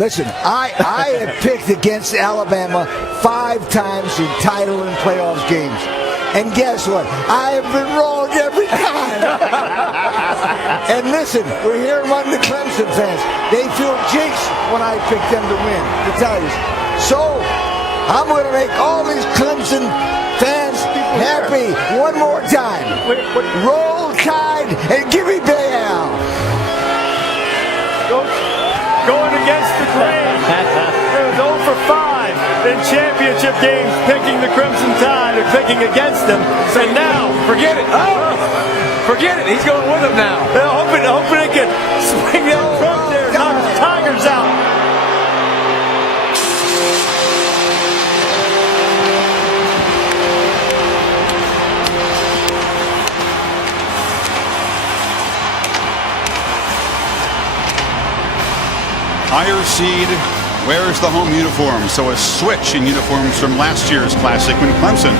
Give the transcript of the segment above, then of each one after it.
Listen, I have picked against Alabama 5 times in title and playoffs games. And guess what? I have been wrong every time. And listen, we're here among the Clemson fans. They feel jinxed when I pick them to win, to tell you. So, I'm going to make all these Clemson fans happy one more time. Roll Tide and give me Bayal. Going against the grain. It was 0 for 5 in championship games, picking the Crimson Tide or picking against them. And now, forget it. Oh, forget it. He's going with them now. Hoping it can swing that trunk there, knock the Tigers out. Higher seed wears the home uniform, so a switch in uniforms from last year's Classic when Clemson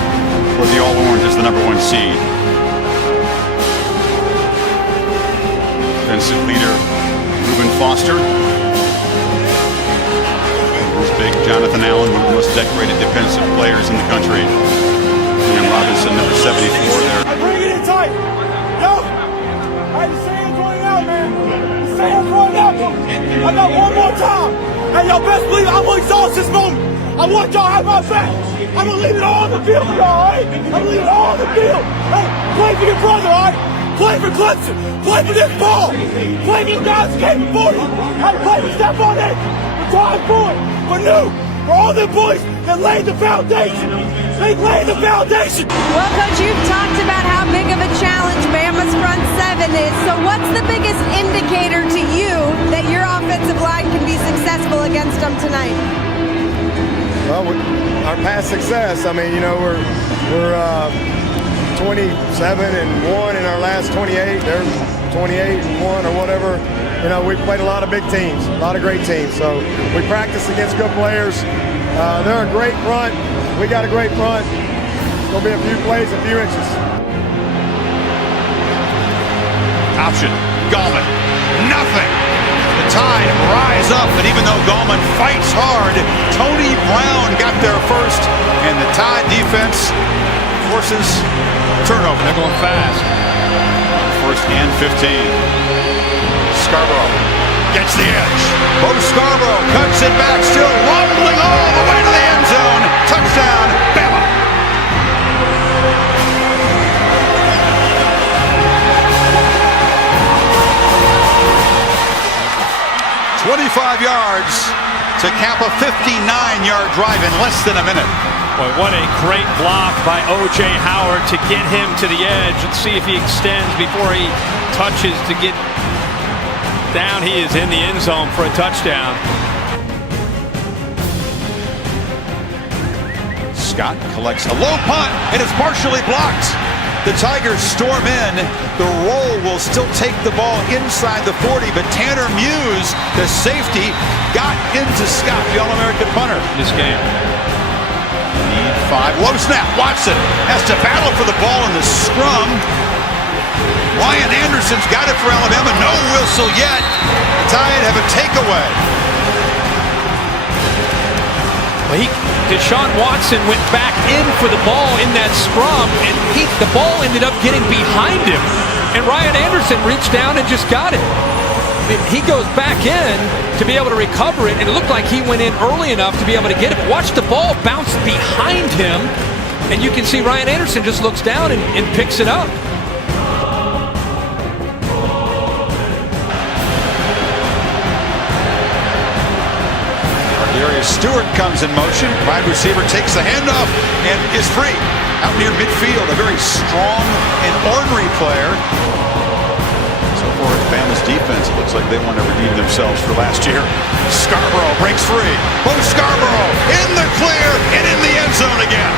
was the all-orange as the #1 seed. Defensive leader Reuben Foster. This big Jonathan Allen, one of the most decorated defensive players in the country. And Robinson, number 74 there. I bring it in tight. Yo, the sand's running out, man. The sand's running out. I got one more time. And y'all best believe I'm going to exhaust this moment. I want y'all to have my back. I'm going to leave it all on the field for y'all, all right? I'm going to leave it all on the field. Hey, play for your brother, all right? Play for Clemson. Play for this ball. Play for the guys who came before you. Hey, play for Stephon Diggs, for Todd Boyd, for New, for all the boys that laid the foundation. They laid the foundation. Well, Coach, you've talked about how big of a challenge Bama's front 7 is. So what's the biggest indicator to you that your offensive line can be successful against them tonight? Well, our past success. I mean, you know, we're 27-1 in our last 28. They're 28-1 or whatever. You know, we played a lot of big teams, a lot of great teams. So we practice against good players. They're a great front. We got a great front. It's going to be a few plays, a few inches. Option, Gallman, nothing. The Tide rise up, and even though Gallman fights hard, Tony Brown got there first, and the Tide defense forces turnover. They're going fast. First and 15. Scarborough gets the edge. Bo Scarborough cuts it back, still rumbling all the way to the end zone. Touchdown, Bama. "25 yards to cap a 59-yard drive in less than a minute." Boy, what a great block by O.J. Howard to get him to the edge and see if he extends before he touches to get down. He is in the end zone for a touchdown. Scott collects a low punt, and it's partially blocked. The Tigers storm in. The roll will still take the ball inside the 40, but Tanner Muse, the safety, got into Scott, the All-American punter. This game. Need 5. Low snap. Watson has to battle for the ball in the scrum. Ryan Anderson's got it for Alabama. No whistle yet. The Tide have a takeaway. Well, Deshaun Watson went back in for the ball in that scrum, and the ball ended up getting behind him. And Ryan Anderson reached down and just got it. He goes back in to be able to recover it, and it looked like he went in early enough to be able to get it. Watch the ball bounce behind him, and you can see Ryan Anderson just looks down and picks it up. Darius Stewart comes in motion. Wide receiver takes the handoff and is free. Out near midfield, a very strong and ornery player. So far as Bama's defense, it looks like they want to redeem themselves for last year. Scarborough breaks free. Bo Scarborough in the clear and in the end zone again.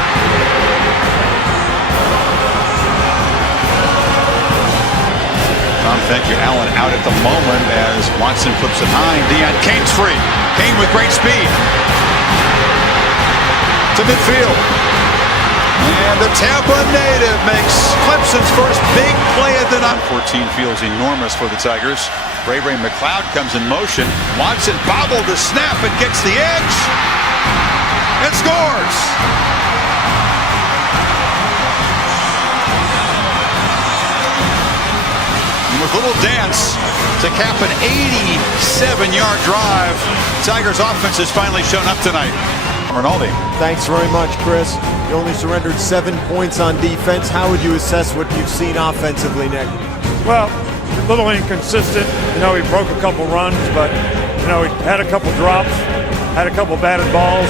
Thank you, Allen, out at the moment as Watson flips it high. Deion Kane's free. Kane with great speed to midfield. And the Tampa native makes Clemson's first big play of the night. 14 feels enormous for the Tigers. Ray McLeod comes in motion. Watson bobbled the snap and gets the edge and scores. With little dance to cap an 87-yard drive, Tigers offense has finally shown up tonight. Rinaldi. Thanks very much, Chris. You only surrendered 7 points on defense. How would you assess what you've seen offensively, Nick? Well, a little inconsistent. You know, he broke a couple runs, but, you know, he had a couple drops, had a couple batted balls.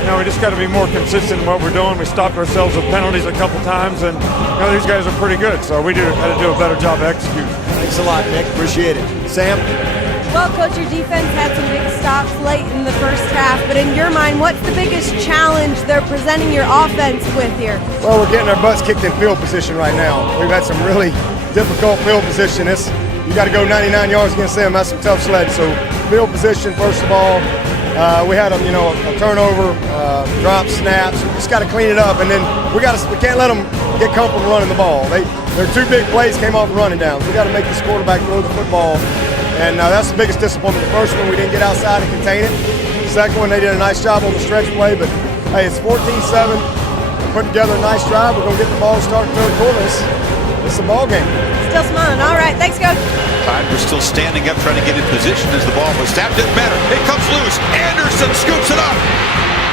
You know, we just got to be more consistent in what we're doing. We stopped ourselves with penalties a couple times, and, you know, these guys are pretty good, so we got to do a better job of executing. Thanks a lot, Nick. Appreciate it. Sam? Well, Coach, your defense had some big stops late in the first half, but in your mind, what's the biggest challenge they're presenting your offense with here? Well, we're getting our butts kicked in field position right now. We've had some really difficult field position. You got to go 99 yards against them. That's some tough sledding. So field position, first of all, we had a turnover, drop, snaps. We just got to clean it up, and then we can't let them get comfortable running the ball. Their two big plays came off running downs. We got to make this quarterback throw the football. And that's the biggest disappointment. The first one, we didn't get outside and contain it. The second one, they did a nice job on the stretch play. But, hey, it's 14-7. Put together a nice drive. We're going to get the ball started third quarter. It's a ball game. Still smiling. All right. Thanks, Coach. Tigers still standing up, trying to get in position as the ball was tapped. Didn't matter. It comes loose. Anderson scoops it up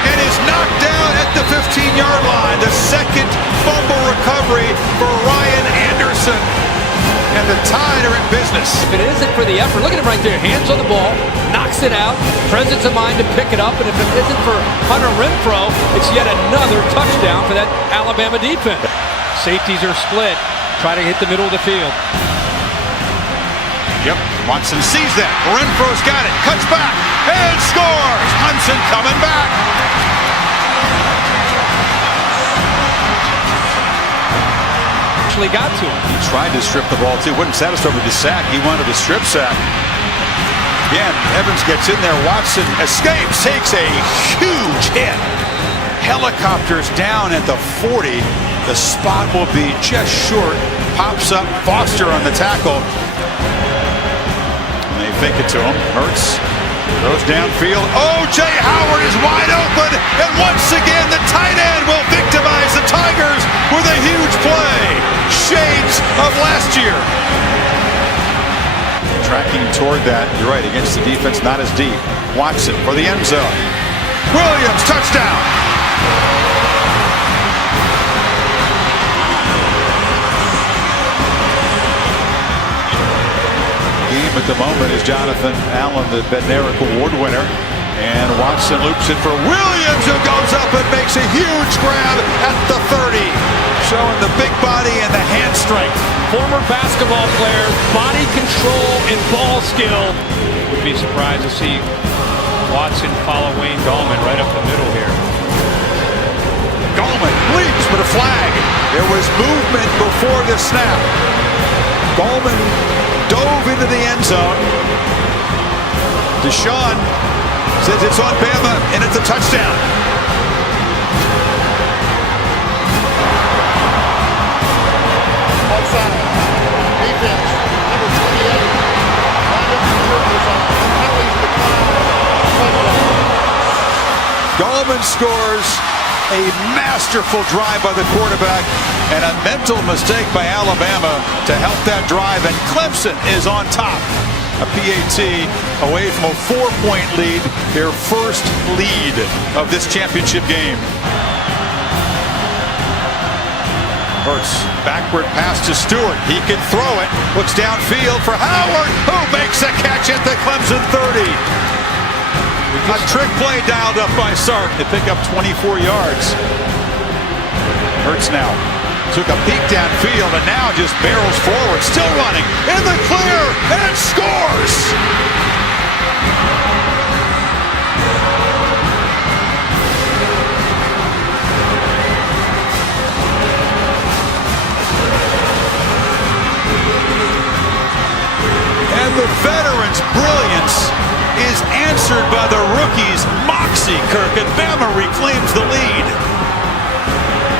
and is knocked down at the 15-yard line. The second fumble recovery for Ryan Anderson. And the Tide are in business. If it isn't for the effort, look at him right there. Hands on the ball, knocks it out, presence of mind to pick it up. And if it isn't for Hunter Renfro, it's yet another touchdown for that Alabama defense. Safeties are split. Try to hit the middle of the field. Yep, Watson sees that. Renfro's got it. Cuts back and scores. Hudson coming back. Got to him. He tried to strip the ball too. Wasn't satisfied with the sack. He wanted a strip sack. Again, Evans gets in there. Watson escapes, takes a huge hit. Helicopters down at the 40. The spot will be just short. Pops up. Foster on the tackle. And they fake it to him. Hurts goes downfield. O.J. Howard is wide open. And once again, the tight end will victimize the Tigers with a huge play. Shades of last year. Tracking toward that. You're right, against the defense, not as deep. Watson for the end zone. Williams, touchdown. Game at the moment is Jonathan Allen, the Bednarik Award winner. And Watson loops it for Williams, who goes up and makes a huge grab at the 30. Showing the big body and the hand strength. Former basketball player, body control and ball skill. Would be surprised to see Watson follow Wayne Gallman right up the middle here. Gallman leaps with a flag. There was movement before the snap. Gallman dove into the end zone. Deshaun says it's on Bama and it's a touchdown. Outside. Defense. Number 28. Gallman scores a masterful drive by the quarterback and a mental mistake by Alabama to help that drive, and Clemson is on top. A PAT away from a 4-point lead, their first lead of this championship game. Hurts, backward pass to Stewart. He can throw it. Looks downfield for Howard, who makes a catch at the Clemson 30. A trick play dialed up by Sark to pick up 24 yards. Hurts now took a peek downfield and now just barrels forward. Still running in the clear and scores. And the veterans' brilliance is answered by the rookies' moxie. Kirk, and Bama reclaims the lead.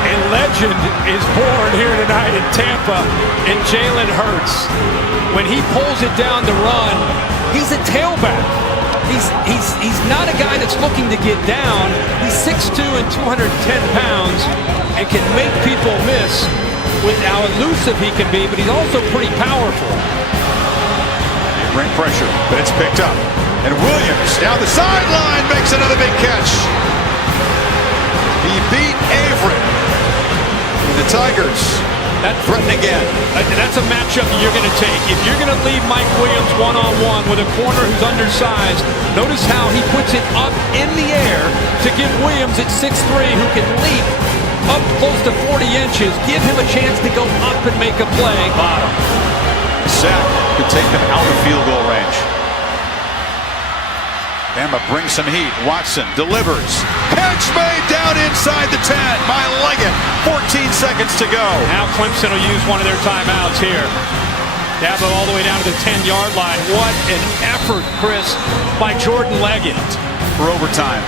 And legend is born here tonight in Tampa, and Jalen Hurts. When he pulls it down to run, he's a tailback. He's not a guy that's looking to get down. He's 6'2" and 210 pounds and can make people miss with how elusive he can be, but he's also pretty powerful. Ring pressure, but it's picked up. And Williams down the sideline makes another big catch. He beat Avery. The Tigers threaten again. That's a matchup you're going to take. If you're going to leave Mike Williams one-on-one with a corner who's undersized, notice how he puts it up in the air to give Williams at 6'3", who can leap up close to 40 inches, give him a chance to go up and make a play. Bottom. Sack could take them out of field goal range. Bama brings some heat. Watson delivers. Catch made down inside the 10. I like it. 14 seconds to go. Now Clemson will use one of their timeouts here. Dabo all the way down to the 10-yard line. What an effort, Chris, by Jordan Leggett. For overtime.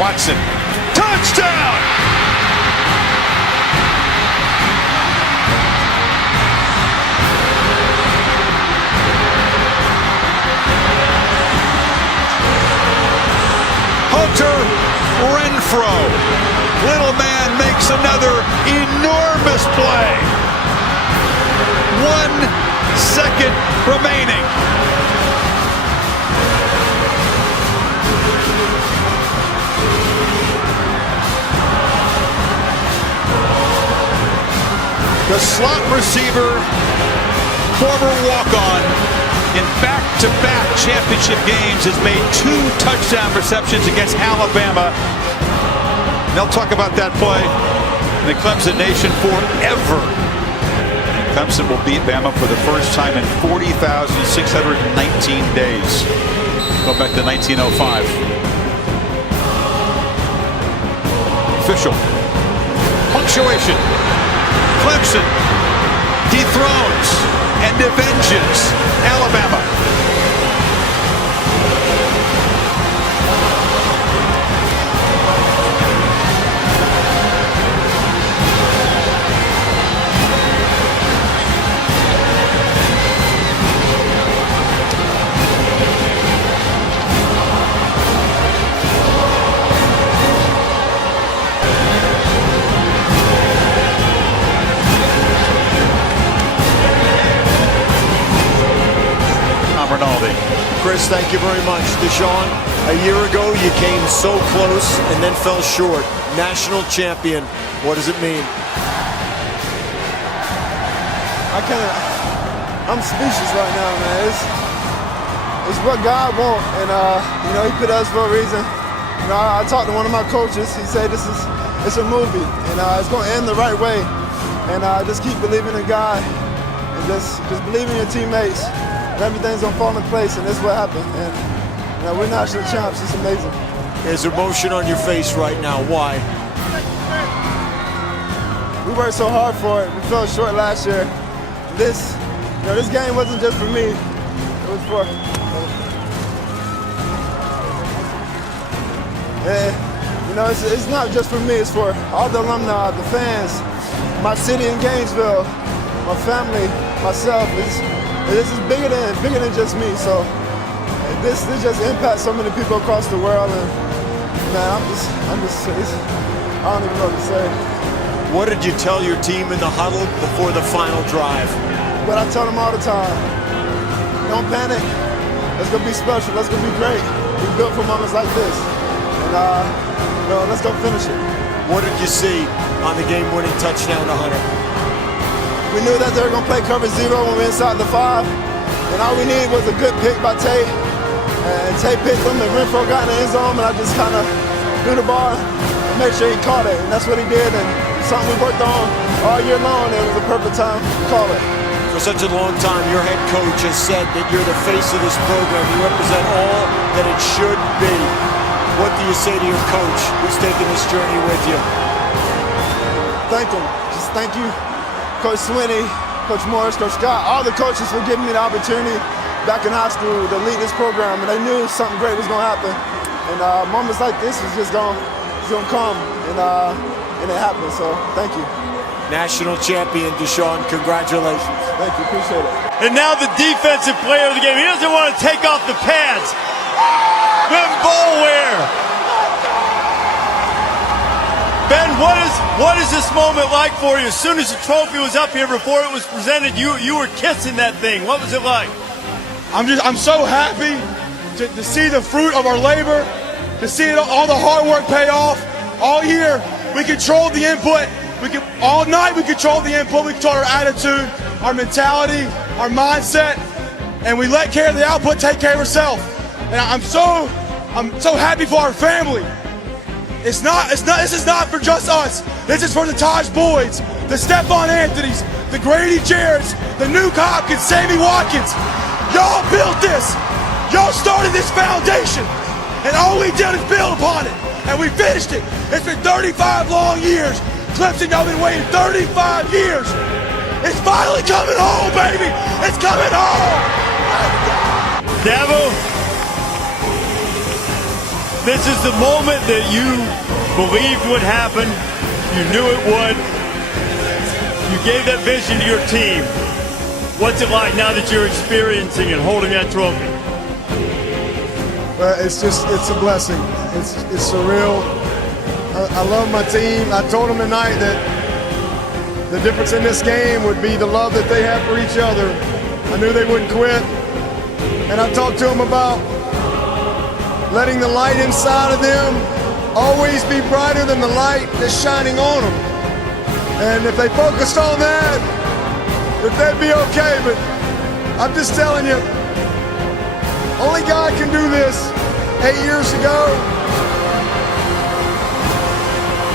Watson. Touchdown! Hunter Renfro. Little man makes another enormous play. 1 second remaining. The slot receiver, former walk-on, in back-to-back championship games has made 2 touchdown receptions against Alabama. And they'll talk about that play in the Clemson Nation forever. Clemson will beat Bama for the first time in 40,619 days. Go back to 1905. Official. Punctuation. Clemson dethrones and avenges Alabama. Chris, thank you very much. Deshaun, a year ago you came so close and then fell short. National champion. What does it mean? I'm speechless right now, man. It's what God wants, and you know, He put us for a reason. You know, I talked to one of my coaches. He said it's a movie, and it's going to end the right way. And just keep believing in God, and just believe in your teammates. And everything's gonna fall in place, and this is what happened. And you know, we're national champs. It's amazing. There's emotion on your face right now. Why? We worked so hard for it. We fell short last year. This game wasn't just for me. It was for. And you know, it's not just for me. It's for all the alumni, the fans, my city in Gainesville, my family, myself. This is bigger than just me. So this just impacts so many people across the world, and man, I don't even know what to say. What did you tell your team in the huddle before the final drive? But I tell them all the time, don't panic. It's gonna be special. It's gonna be great. We built for moments like this, and you know, let's go finish it. What did you see on the game-winning touchdown to Hunter? We knew that they were going to play cover 0 when we were inside the 5. And all we needed was a good pick by Tate. And Tate picked them, and Renfro got in the end zone, and I just kind of threw the ball and made sure he caught it. And that's what he did, and something we worked on all year long, and it was the perfect time to call it. For such a long time, your head coach has said that you're the face of this program. You represent all that it should be. What do you say to your coach who's taking this journey with you? Thank him. Just thank you. Coach Swinney, Coach Morris, Coach Scott, all the coaches for giving me the opportunity back in high school to lead this program, and they knew something great was going to happen. And moments like this is just gonna come, and it happens. So thank you. National champion, Deshaun, congratulations. Thank you, appreciate it. And now the defensive player of the game. He doesn't want to take off the pads. Ben Boulware. Ben, what is this moment like for you? As soon as the trophy was up here before it was presented, you were kissing that thing. What was it like? I'm so happy to see the fruit of our labor, to see all the hard work pay off. All year, we controlled the input. All night we controlled the input. We controlled our attitude, our mentality, our mindset, and we let care of the output take care of itself. And I'm so happy for our family. This is not for just us. This is for the Taj Boyds, the Stephon Anthonys, the Grady Jarretts, the Nuke Hopkins, Sammy Watkins. Y'all built this. Y'all started this foundation. And all we did is build upon it. And we finished it. It's been 35 long years. Clemson, y'all been waiting 35 years. It's finally coming home, baby. It's coming home. Dabo, this is the moment that you believed would happen. You knew it would. You gave that vision to your team. What's it like now that you're experiencing and holding that trophy? Well, it's a blessing. It's surreal. I love my team. I told them tonight that the difference in this game would be the love that they have for each other. I knew they wouldn't quit. And I talked to them about letting the light inside of them always be brighter than the light that's shining on them. And if they focused on that, that they'd be okay. But I'm just telling you, only God can do this. 8 years ago,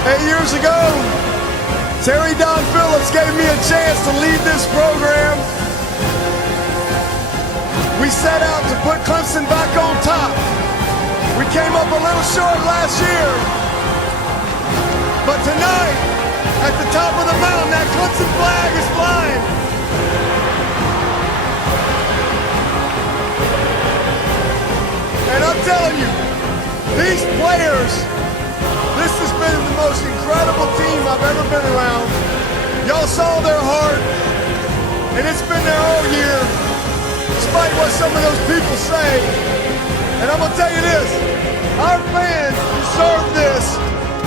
8 years ago, Terry Don Phillips gave me a chance to lead this program. We set out to put Clemson back on top. We came up a little short last year. But tonight, at the top of the mountain, that Clemson flag is flying. And I'm telling you, these players, this has been the most incredible team I've ever been around. Y'all saw their heart, and it's been there all year, despite what some of those people say. And I'm gonna tell you this, our fans deserve this.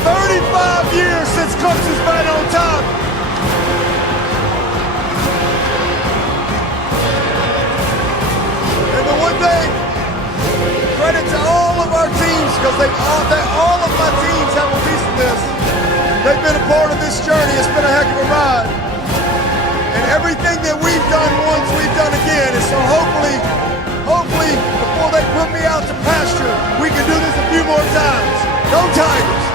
35 years since Clemson's been on top. And the one thing, credit to all of our teams, because all of my teams have a piece of this. They've been a part of this journey. It's been a heck of a ride. And everything that we've done once, we've done again. And so hopefully, before they put me out to pasture, we can do this a few more times. Go Tigers!